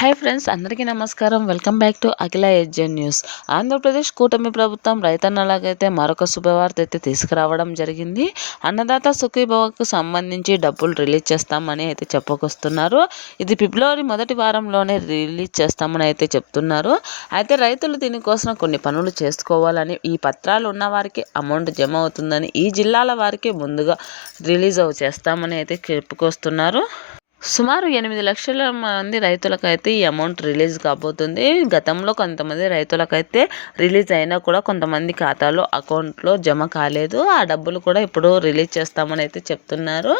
Hi friends, అందరికీ నమస్కారం. Welcome back to Akhila ఎడ్జెన్ news. Andhra Pradesh కూటమి ప్రభుత్వం రైతన్నలాగైతే మరొక శుభవార్త అయితే తీసుకురావడం జరిగింది. అన్నదాత సుఖీభవకు సంబంధించి డబ్బులు రిలీజ్ చేస్తామని అయితే చెప్పుకొస్తున్నారు. ఇది ఫిబ్రవరి మొదటి వారంలోనే రిలీజ్ చేస్తామని అయితే చెప్తున్నారు. అయితే రైతులు దీనికోసం కొన్ని పనులు చేసుకోవాలని, ఈ పత్రాలు ఉన్న వారికి అమౌంట్ జమ అవుతుందని, ఈ జిల్లాల వారికి ముందుగా రిలీజ్ చేస్తామని అయితే చెప్పుకొస్తున్నారు. సుమారు 8 లక్షల మంది రైతులకైతే ఈ అమౌంట్ రిలీజ్ కాబోతుంది. గతంలో కొంతమంది రైతులకైతే రిలీజ్ అయినా కూడా కొంతమంది ఖాతాలో అకౌంట్లో జమ కాలేదు. ఆ డబ్బులు కూడా ఇప్పుడు రిలీజ్ చేస్తామని అయితే చెప్తున్నారు.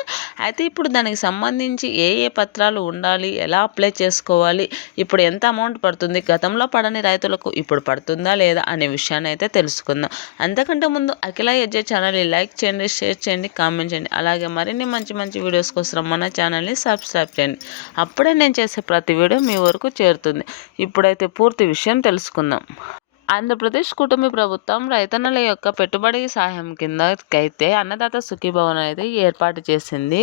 అయితే ఇప్పుడు దానికి సంబంధించి ఏ పత్రాలు ఉండాలి, ఎలా అప్లై చేసుకోవాలి, ఇప్పుడు ఎంత అమౌంట్ పడుతుంది, గతంలో పడని రైతులకు ఇప్పుడు పడుతుందా లేదా అనే విషయాన్ని అయితే తెలుసుకుందాం. అంతకంటే ముందు అఖిల ఎడ్జె ఛానల్ని లైక్ చేయండి, షేర్ చేయండి, కామెంట్ చేయండి. అలాగే మరిన్ని మంచి వీడియోస్ కోసం మన ఛానల్ని సబ్స్క్రైబ్ చేయండి. అప్పుడే నేను చేసే ప్రతి వీడియో మీ వరకు చేరుతుంది. ఇప్పుడైతే పూర్తి విషయం తెలుసుకుందాం. ఆంధ్రప్రదేశ్ కూటమి ప్రభుత్వం రైతన్నల యొక్క పెట్టుబడి సహాయం కింద అయితే అన్నదాత సుఖీభవన్ అయితే ఏర్పాటు చేసింది.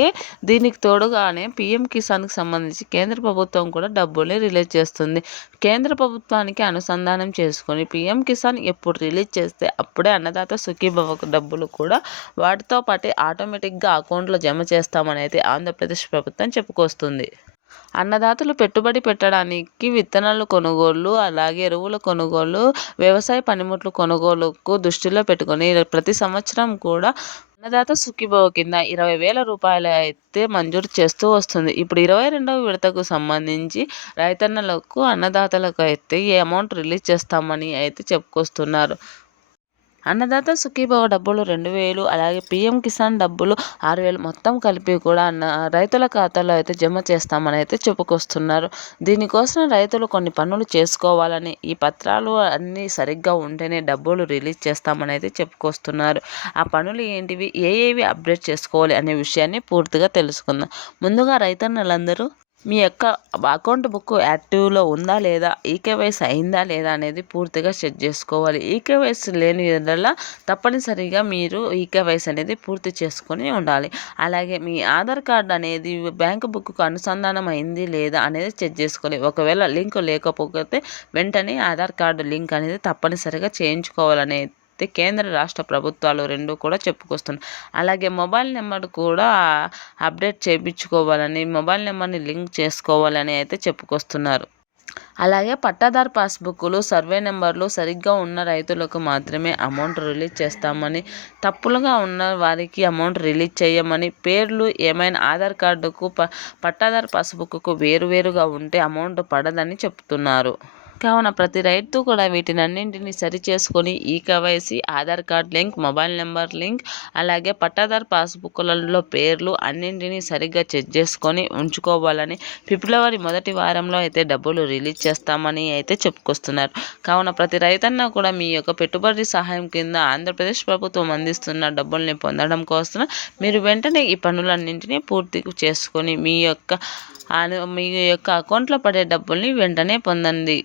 దీనికి తోడుగానే పీఎం కిసాన్కి సంబంధించి కేంద్ర ప్రభుత్వం కూడా డబ్బుల్ని రిలీజ్ చేస్తుంది. కేంద్ర ప్రభుత్వానికి అనుసంధానం చేసుకొని పీఎం కిసాన్ ఎప్పుడు రిలీజ్ చేస్తే అప్పుడే అన్నదాత సుఖీభవ డబ్బులు కూడా వాటితో పాటు ఆటోమేటిక్గా అకౌంట్లో జమ చేస్తామని అయితే ఆంధ్రప్రదేశ్ ప్రభుత్వం చెప్పుకొస్తుంది. అన్నదాతలు పెట్టుబడి పెట్టడానికి విత్తనాలు కొనుగోలు, అలాగే ఎరువుల కొనుగోలు, వ్యవసాయ పనిముట్లు కొనుగోలుకు దృష్టిలో పెట్టుకొని ప్రతి సంవత్సరం కూడా అన్నదాత సుఖీభవ కింద 20,000 రూపాయలు అయితే మంజూరు చేస్తూ వస్తుంది. ఇప్పుడు 22వ విడతకు సంబంధించి రైతన్నలకు, అన్నదాతలకు అయితే ఈ అమౌంట్ రిలీజ్ చేస్తామని అయితే చెప్పుకొస్తున్నారు. అన్నదాత సుఖీభవ డబ్బులు 2,000, అలాగే పీఎం కిసాన్ డబ్బులు 6,000 మొత్తం కలిపి కూడా రైతుల ఖాతాలో అయితే జమ చేస్తామని అయితే చెప్పుకొస్తున్నారు. దీనికోసం రైతులు కొన్ని పనులు చేసుకోవాలని, ఈ పత్రాలు అన్నీ సరిగ్గా ఉంటేనే డబ్బులు రిలీజ్ చేస్తామని అయితే చెప్పుకొస్తున్నారు. ఆ పనులు ఏంటివి, ఏవి అప్డేట్ చేసుకోవాలి అనే విషయాన్ని పూర్తిగా తెలుసుకుందాం. ముందుగా రైతన్నలందరూ మీ యొక్క అకౌంట్ బుక్ యాక్టివ్లో ఉందా లేదా, ఈకేవైసీ అయిందా లేదా అనేది పూర్తిగా చెక్ చేసుకోవాలి. ఈకేవైసీ లేని వల్ల తప్పనిసరిగా మీరు ఈకేవైసీ అనేది పూర్తి చేసుకొని ఉండాలి. అలాగే మీ ఆధార్ కార్డు అనేది బ్యాంక్ బుక్కు అనుసంధానం అయింది లేదా అనేది చెక్ చేసుకోవాలి. ఒకవేళ లింక్ లేకపోతే వెంటనే ఆధార్ కార్డు లింక్ అనేది తప్పనిసరిగా చేయించుకోవాలనే కేంద్ర రాష్ట్ర ప్రభుత్వాలు రెండు కూడా చెప్పుకొస్తున్నాయి. అలాగే మొబైల్ నెంబర్ కూడా అప్డేట్ చేయించుకోవాలని, మొబైల్ నెంబర్ని లింక్ చేసుకోవాలని అయితే చెప్పుకొస్తున్నారు. అలాగే పట్టాదారు పాస్బుక్లు, సర్వే నెంబర్లు సరిగ్గా ఉన్న రైతులకు మాత్రమే అమౌంట్ రిలీజ్ చేస్తామని, తప్పులుగా ఉన్న వారికి అమౌంట్ రిలీజ్ చేయమని, పేర్లు ఏమైనా ఆధార్ కార్డుకు పట్టాదారు పాస్బుక్కు వేరువేరుగా ఉంటే అమౌంట్ పడదని చెప్తున్నారు. కావున ప్రతి రైతు కూడా వీటినన్నింటినీ సరి చేసుకొని eKYC, Aadhaar card link, mobile number link, అలాగే పట్టాదారు పాస్బుక్లలో పేర్లు అన్నింటినీ సరిగ్గా చెక్ చేసుకొని ఉంచుకోవాలని, ఫిబ్రవరి మొదటి వారంలో అయితే డబ్బులు రిలీజ్ చేస్తామని అయితే చెప్పుకొస్తున్నారు. కావున ప్రతి రైతన్న కూడా మీ యొక్క పెట్టుబడి సహాయం కింద ఆంధ్రప్రదేశ్ ప్రభుత్వం అందిస్తున్న డబ్బుల్ని పొందడం కోసం మీరు వెంటనే ఈ పనులన్నింటినీ పూర్తి చేసుకొని మీ యొక్క అకౌంట్లో పడే డబ్బుల్ని వెంటనే పొందండి.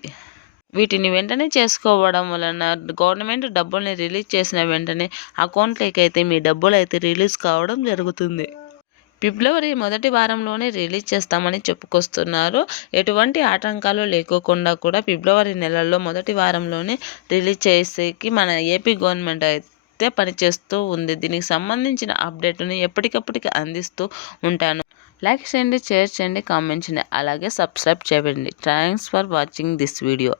వీటిని వెంటనే చేసుకోవడం వలన గవర్నమెంట్ డబ్బుల్ని రిలీజ్ చేసిన వెంటనే అకౌంట్లోకి అయితే మీ డబ్బులు అయితే రిలీజ్ కావడం జరుగుతుంది. ఫిబ్రవరి మొదటి వారంలోనే రిలీజ్ చేస్తామని చెప్పుకొస్తున్నారు. ఎటువంటి ఆటంకాలు లేకోకుండా కూడా ఫిబ్రవరి నెలలో మొదటి వారంలోనే రిలీజ్ చేసేకి మన ఏపీ గవర్నమెంట్ అయితే పనిచేస్తూ ఉంది. దీనికి సంబంధించిన అప్డేట్ని ఎప్పటికప్పటికి అందిస్తూ ఉంటాను. లైక్ చేయండి, షేర్ చేయండి, కామెంట్ చేయండి, అలాగే సబ్స్క్రైబ్ చేయండి. Thanks for watching this video.